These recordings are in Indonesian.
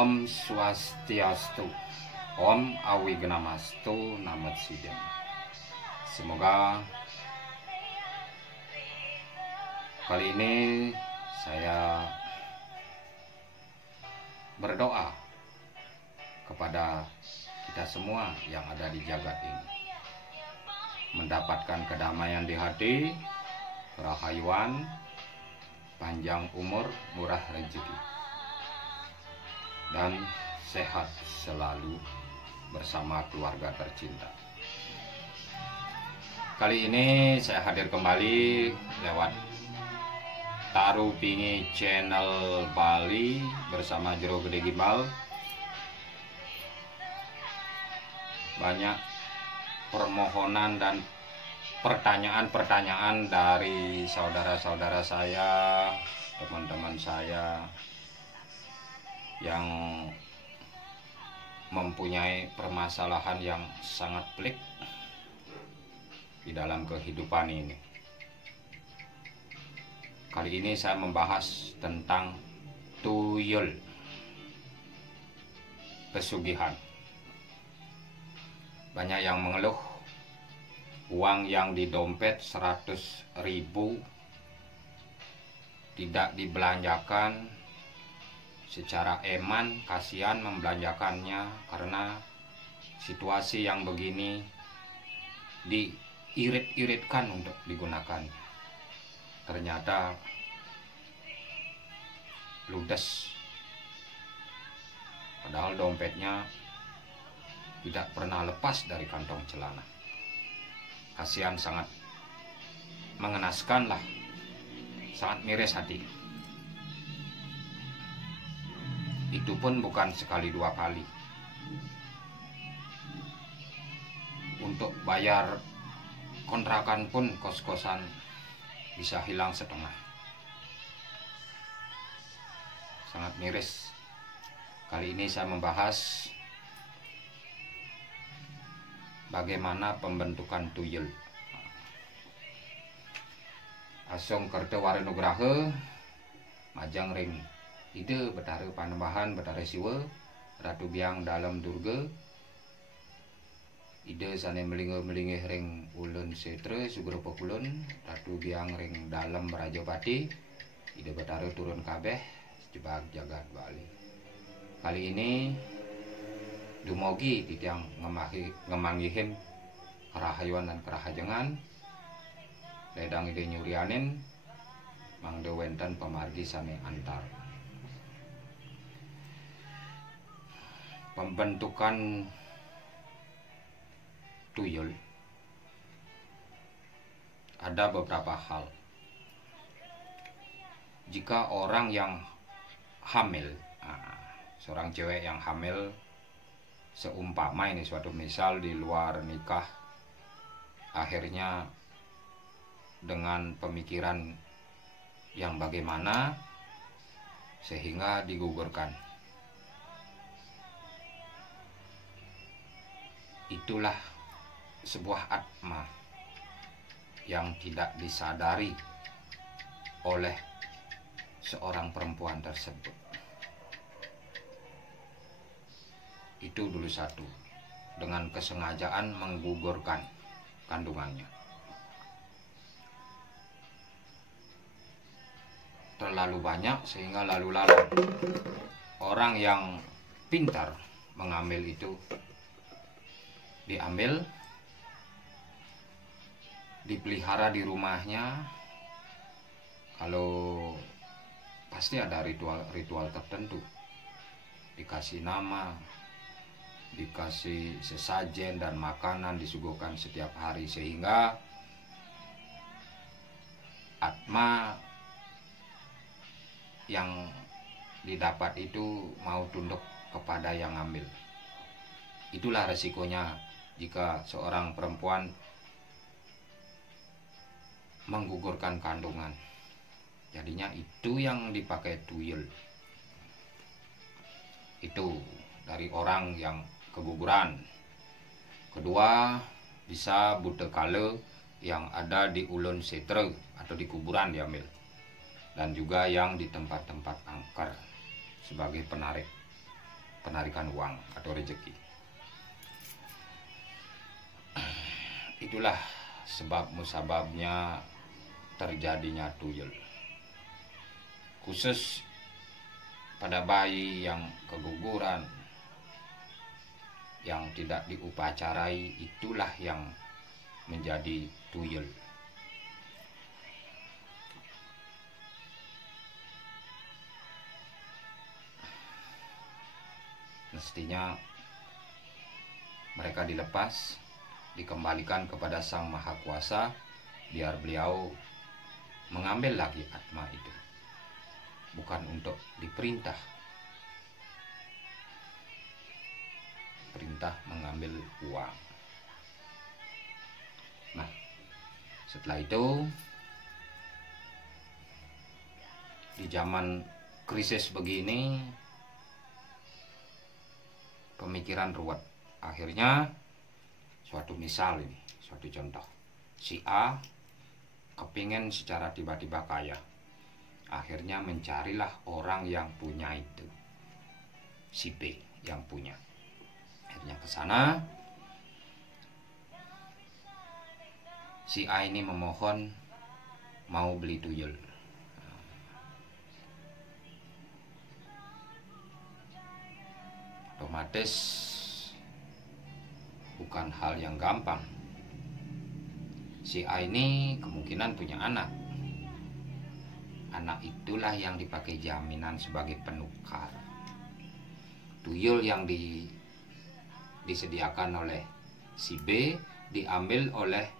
Om Swastiastu, Om Awignamastu Namat Sidem. Semoga kali ini saya berdoa kepada kita semua yang ada di jagat ini, mendapatkan kedamaian di hati, kerahayuan, panjang umur, murah rezeki, dan sehat selalu bersama keluarga tercinta. Kali ini saya hadir kembali lewat Tarupingi Channel Bali bersama Jero Gede Gimbal. Banyak permohonan dan pertanyaan-pertanyaan dari saudara-saudara saya, teman-teman saya yang mempunyai permasalahan yang sangat pelik di dalam kehidupan ini. Kali ini saya membahas tentang tuyul, pesugihan. Banyak yang mengeluh uang yang di dompet 100.000 tidak dibelanjakan secara eman, kasihan membelanjakannya karena situasi yang begini diirit-iritkan untuk digunakan. Ternyata ludes, padahal dompetnya tidak pernah lepas dari kantong celana. Kasihan, sangat mengenaskan lah, sangat miris hati. Itu pun bukan sekali dua kali. Untuk bayar kontrakan pun kos-kosan bisa hilang setengah. Sangat miris. Kali ini saya membahas bagaimana pembentukan tuyul. Asong Kerto Warenugraha Majang Ring Ide Betara Panembahan Betara Siwa Ratu Biang dalam Durga Ide Sane Melingih Ring Ulun Setre Sugro Kulun Ratu Biang Ring dalam Rajapati Ide Betara turun kabeh jebak jagat Bali. Kali ini dumugi titiang ngemanggihin kerahayuan dan kerahajengan ledang ide nyurianin mangde wenten pemargi sane antar. Pembentukan tuyul ada beberapa hal. Jika orang yang hamil, seorang cewek yang hamil, seumpama ini suatu misal di luar nikah, akhirnya dengan pemikiran yang bagaimana sehingga digugurkan. Itulah sebuah atma yang tidak disadari oleh seorang perempuan tersebut. Itu dulu satu, dengan kesengajaan menggugurkan kandungannya. Terlalu banyak sehingga lalu-lalu orang yang pintar mengambil itu diambil, dipelihara di rumahnya. Kalau pasti ada ritual tertentu, dikasih nama, dikasih sesajen dan makanan disuguhkan setiap hari, sehingga atma yang didapat itu mau tunduk kepada yang ngambil. Itulah resikonya jika seorang perempuan menggugurkan kandungan. Jadinya itu yang dipakai tuyul. Itu dari orang yang keguguran. Kedua, bisa buta kala yang ada di ulun setre atau di kuburan diambil. Dan juga yang di tempat-tempat angker sebagai penarik. penarikan uang atau rezeki. Itulah sebab musababnya terjadinya tuyul. Khusus pada bayi yang keguguran, yang tidak diupacarai, itulah yang menjadi tuyul. Mestinya mereka dilepas, dikembalikan kepada Sang Maha Kuasa, biar beliau mengambil lagi atma itu. Bukan untuk diperintah. Perintah mengambil uang. Nah, setelah itu, di zaman krisis begini, pemikiran ruwet. Akhirnya, suatu misal ini, suatu contoh. Si A kepingin secara tiba-tiba kaya. Akhirnya mencarilah orang yang punya itu. Si B yang punya. Akhirnya ke sana. Si A ini memohon mau beli tuyul. Otomatis bukan hal yang gampang. Si A ini kemungkinan punya anak. Anak itulah yang dipakai jaminan sebagai penukar. Tuyul yang disediakan oleh si B diambil oleh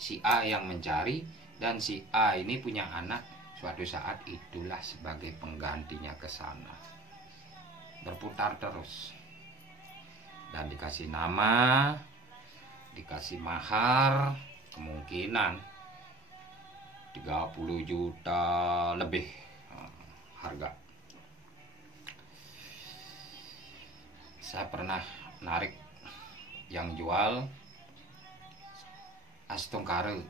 si A yang mencari, dan si A ini punya anak. Suatu saat itulah sebagai penggantinya ke sana. Berputar terus. Dan dikasih nama, dikasih mahar, kemungkinan 30 juta lebih harga. Saya pernah narik yang jual Astungkare.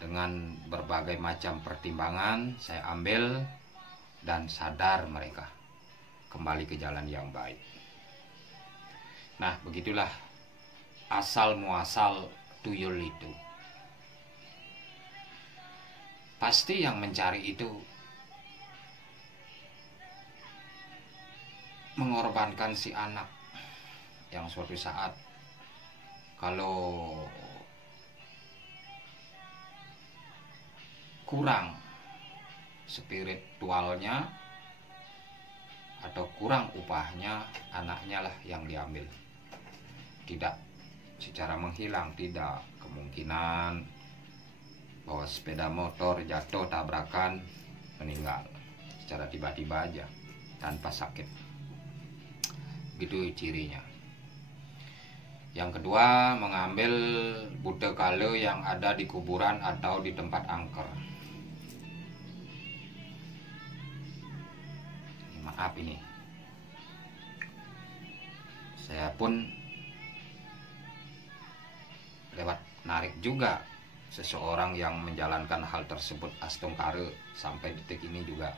Dengan berbagai macam pertimbangan saya ambil dan sadar mereka kembali ke jalan yang baik. Nah, begitulah asal muasal tuyul itu. Pasti yang mencari itu mengorbankan si anak yang suatu saat kalau kurang spiritualnya atau kurang upahnya, anaknya lah yang diambil. Tidak secara menghilang, tidak. Kemungkinan bawa sepeda motor jatuh tabrakan meninggal secara tiba-tiba aja tanpa sakit. Begitu cirinya. Yang kedua, mengambil Buddha kala yang ada di kuburan atau di tempat angker. Maaf ini, saya pun lewat narik juga seseorang yang menjalankan hal tersebut Astungkare. Sampai detik ini juga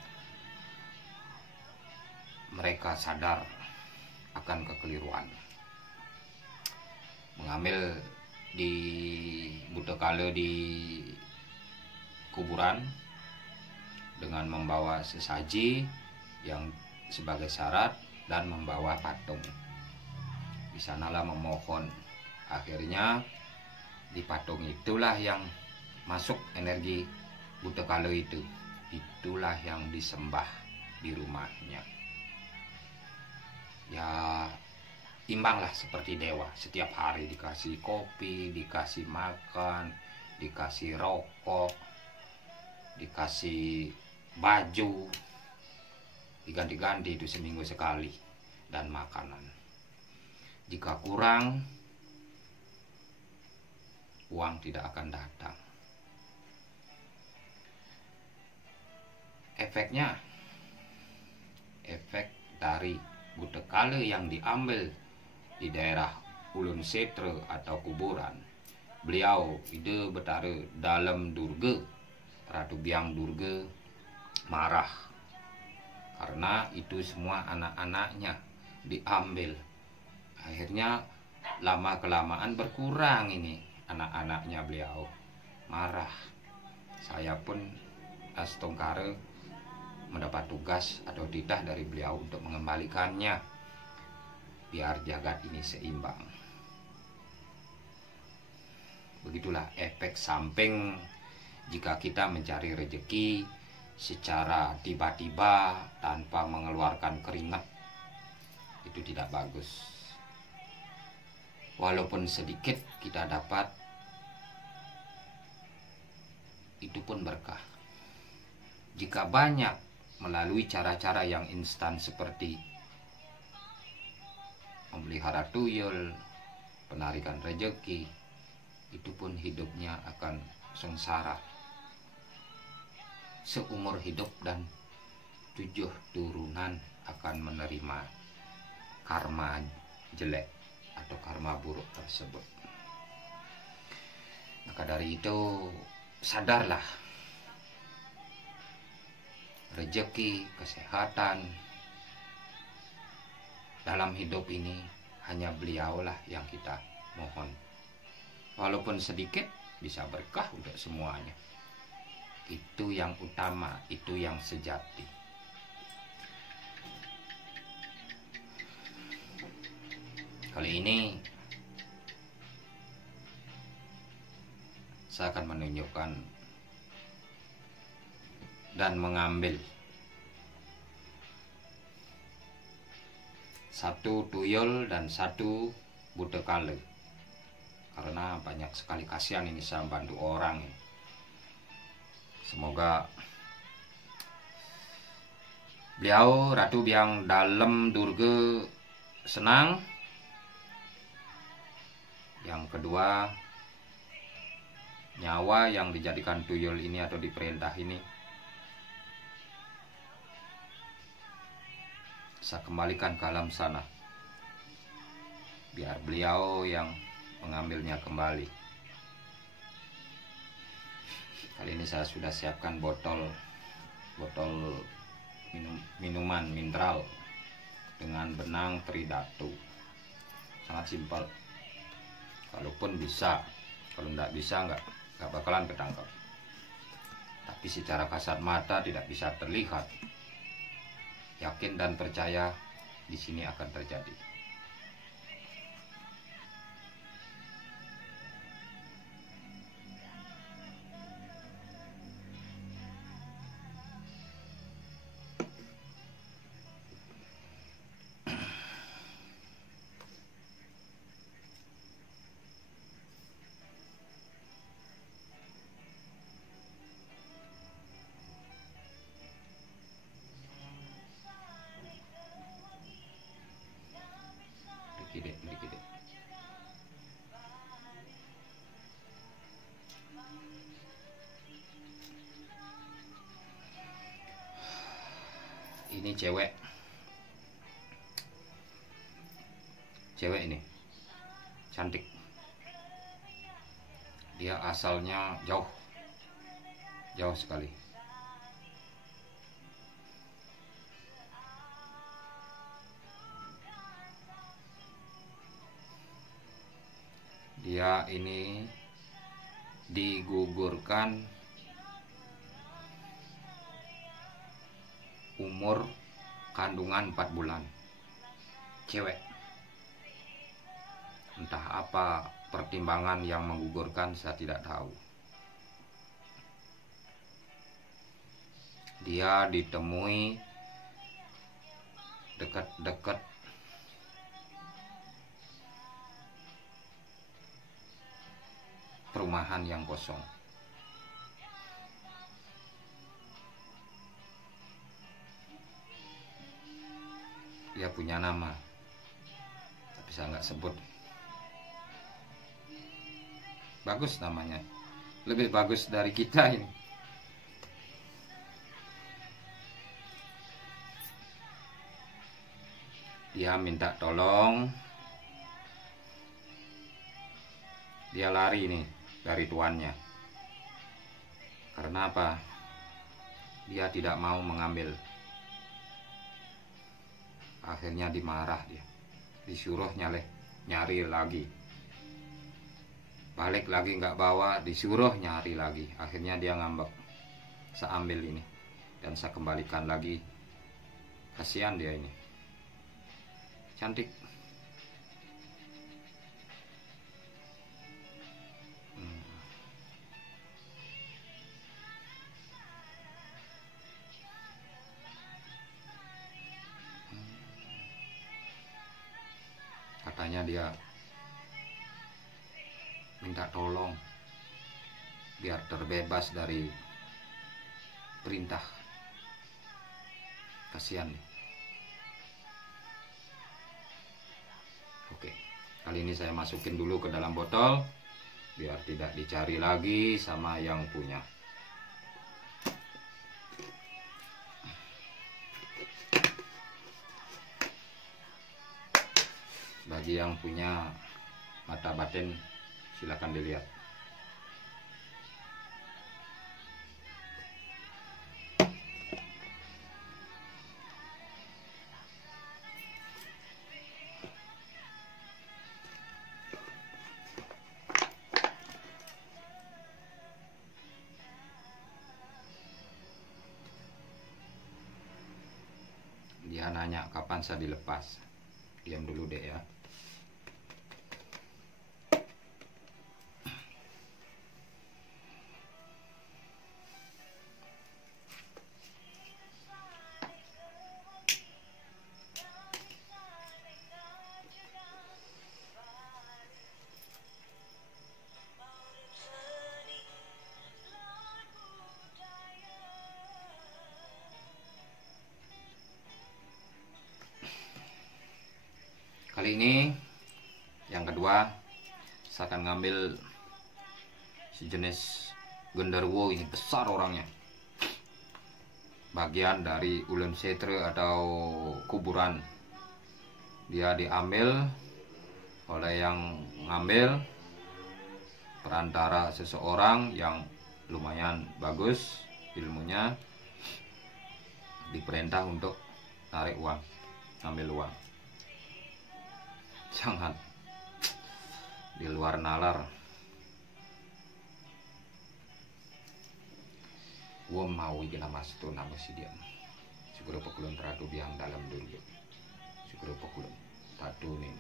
mereka sadar akan kekeliruan. Mengambil di Buddha kala di kuburan dengan membawa sesaji yang sebagai syarat dan membawa patung. Di sanalah memohon. Akhirnya di patung itulah yang masuk energi Buddha kala itu. Itulah yang disembah di rumahnya. Ya, imbanglah seperti dewa. Setiap hari dikasih kopi, dikasih makan, dikasih rokok, dikasih baju, diganti-ganti itu seminggu sekali, dan makanan. Jika kurang, uang tidak akan datang. Efeknya, efek dari Buddha kala yang diambil di daerah Ulun Setra atau kuburan. Beliau ide betara dalam Durga. Ratu Biang Durga marah karena itu semua anak-anaknya diambil. Akhirnya lama-kelamaan berkurang ini anak-anaknya beliau. Marah. Saya pun Astongkare mendapat tugas atau titah dari beliau untuk mengembalikannya biar jagat ini seimbang. Begitulah efek samping jika kita mencari rezeki secara tiba-tiba tanpa mengeluarkan keringat. Itu tidak bagus. Walaupun sedikit kita dapat, itu pun berkah. Jika banyak melalui cara-cara yang instan seperti memelihara tuyul, penarikan rezeki, itu pun hidupnya akan sengsara seumur hidup dan 7 turunan akan menerima karma jelek atau karma buruk tersebut. Maka dari itu sadarlah, rezeki, kesehatan dalam hidup ini hanya beliaulah yang kita mohon. Walaupun sedikit bisa berkah untuk semuanya. Itu yang utama, itu yang sejati. Kali ini saya akan menunjukkan dan mengambil 1 tuyul dan 1 butekale. Karena banyak sekali kasihan ini saya bantu orang. Semoga beliau Ratu Biang Dalem Durga senang. Yang kedua, nyawa yang dijadikan tuyul ini atau diperintah ini saya kembalikan ke alam sana, biar beliau yang mengambilnya kembali. Kali ini saya sudah siapkan botol minuman mineral dengan benang tridatu. Sangat simpel. Kalaupun bisa, kalau tidak bisa nggak bakalan ketangkap. Tapi secara kasat mata tidak bisa terlihat. Yakin dan percaya di sini akan terjadi. Dikit. Ini cewek ini cantik. Dia asalnya jauh sekali. Dia ini digugurkan umur kandungan 4 bulan. Cewek. Entah apa pertimbangan yang menggugurkan, saya tidak tahu. Dia ditemui dekat-dekat perumahan yang kosong. Dia punya nama, tapi saya nggak sebut. Bagus namanya, lebih bagus dari kita ini. Dia minta tolong. Dia lari nih dari tuannya. Karena apa? Dia tidak mau mengambil Akhirnya dimarah dia, disuruh nyari lagi, balik lagi nggak bawa, disuruh nyari lagi. Akhirnya dia ngambek, saya ambil ini dan saya kembalikan lagi. Kasihan dia ini, cantik. Katanya dia minta tolong biar terbebas dari perintah. Kasihan. Oke, kali ini saya masukin dulu ke dalam botol biar tidak dicari lagi sama yang punya. Bagi yang punya mata batin, silakan dilihat. Dia nanya kapan saya dilepas. Diam dulu deh ya. Kali ini yang kedua saya akan ngambil sejenis genderuwo. Ini besar orangnya, bagian dari ulun setre atau kuburan. Dia diambil oleh yang ngambil perantara seseorang yang lumayan bagus ilmunya, diperintah untuk tarik uang, ambil uang. Jangan di luar nalar. Gua mau ikan mas tu nama si dia. Segera pekulun teradu biang dalam dulu. Segera pekulun tadu nih.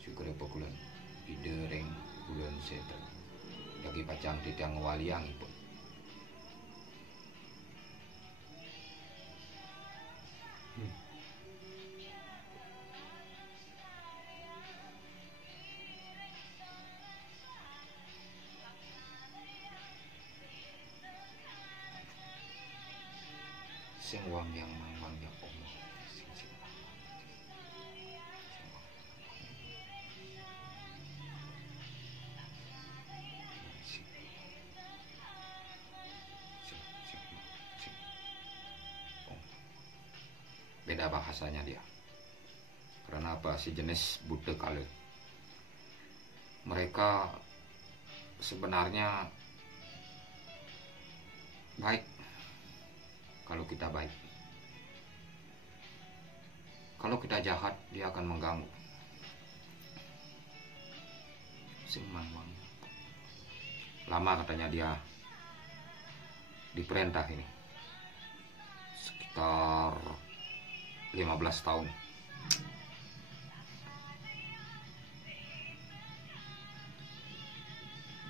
Segera pekulun ide ring bulan setel. Bagi pacang titiang waliang ibu. Sing wang yang mang yang Allah. Beda bahasanya dia. Karena apa? Si jenis buta kale. Mereka sebenarnya baik kalau kita baik. Kalau kita jahat, dia akan mengganggu. Sing mang-mang. Lama katanya dia diperintah ini. Sekitar 15 tahun.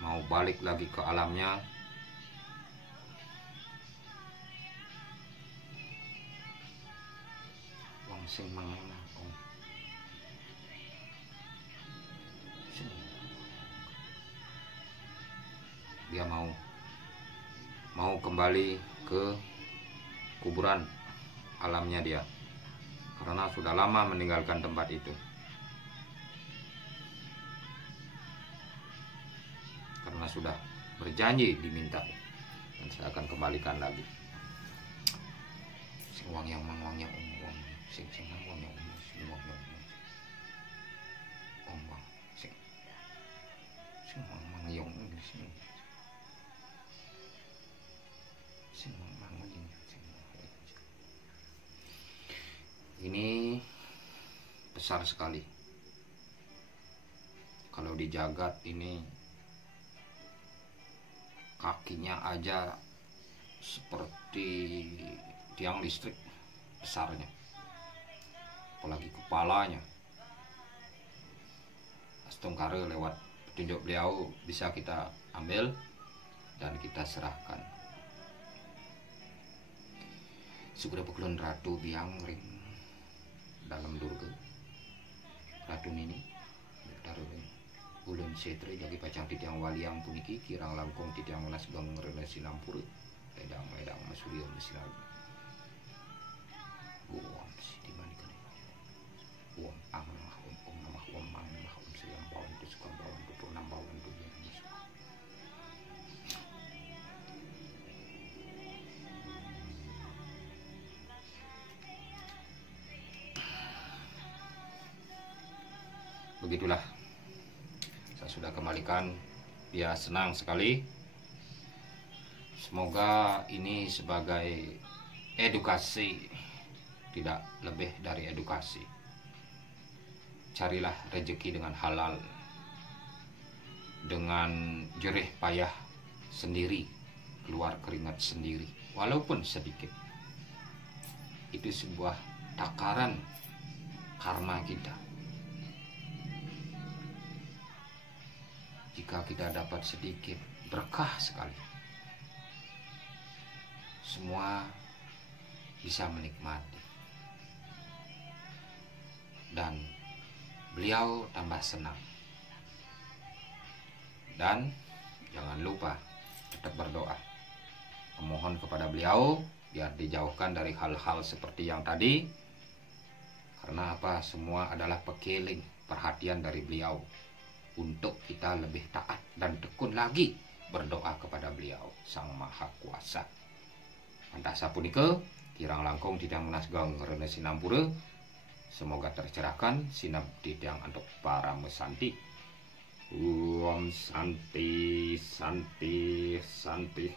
Mau balik lagi ke alamnya, sing mangena dia mau kembali ke kuburan alamnya dia, karena sudah lama meninggalkan tempat itu. Karena sudah berjanji diminta, dan saya akan kembalikan lagi. Sing wang yang mang wang yang wang sing mang wang yang sing wang yang wang sing mang mang yang sing mang mang yang ini besar sekali. Kalau di jagat ini kakinya aja seperti tiang listrik besarnya, apalagi kepalanya. Astungkare lewat petunjuk beliau bisa kita ambil dan kita serahkan. Sugro Pekulun Ratu Biang ring dalam durga Ratu Nini taruh ulun setre jagi pacang titiang waliang puniki kirang langkung titiang menas bang relasi lampur ledang masurya mesilan uam si dimani kan uam amah om namah uam mamah om sayang bawan tu sukan bawan tu nam bawan tu yang masuk. Begitulah, saya sudah kembalikan, dia senang sekali. Semoga ini sebagai edukasi, tidak lebih dari edukasi. Carilah rezeki dengan halal, dengan jerih payah sendiri, keluar keringat sendiri, walaupun sedikit. Itu sebuah takaran karma kita. Jika kita dapat sedikit, berkah sekali. Semua bisa menikmati. Dan beliau tambah senang. Dan jangan lupa tetap berdoa. Memohon kepada beliau biar dijauhkan dari hal-hal seperti yang tadi. Karena apa? Semua adalah pekeling perhatian dari beliau. Untuk kita lebih taat dan tekun lagi berdoa kepada beliau Sang Maha Kuasa. Antah sapunika kirang langkung tidak menasgang karena sinampura. Semoga tercerahkan sinap tidang untuk para mesanti. Om santi santi santi.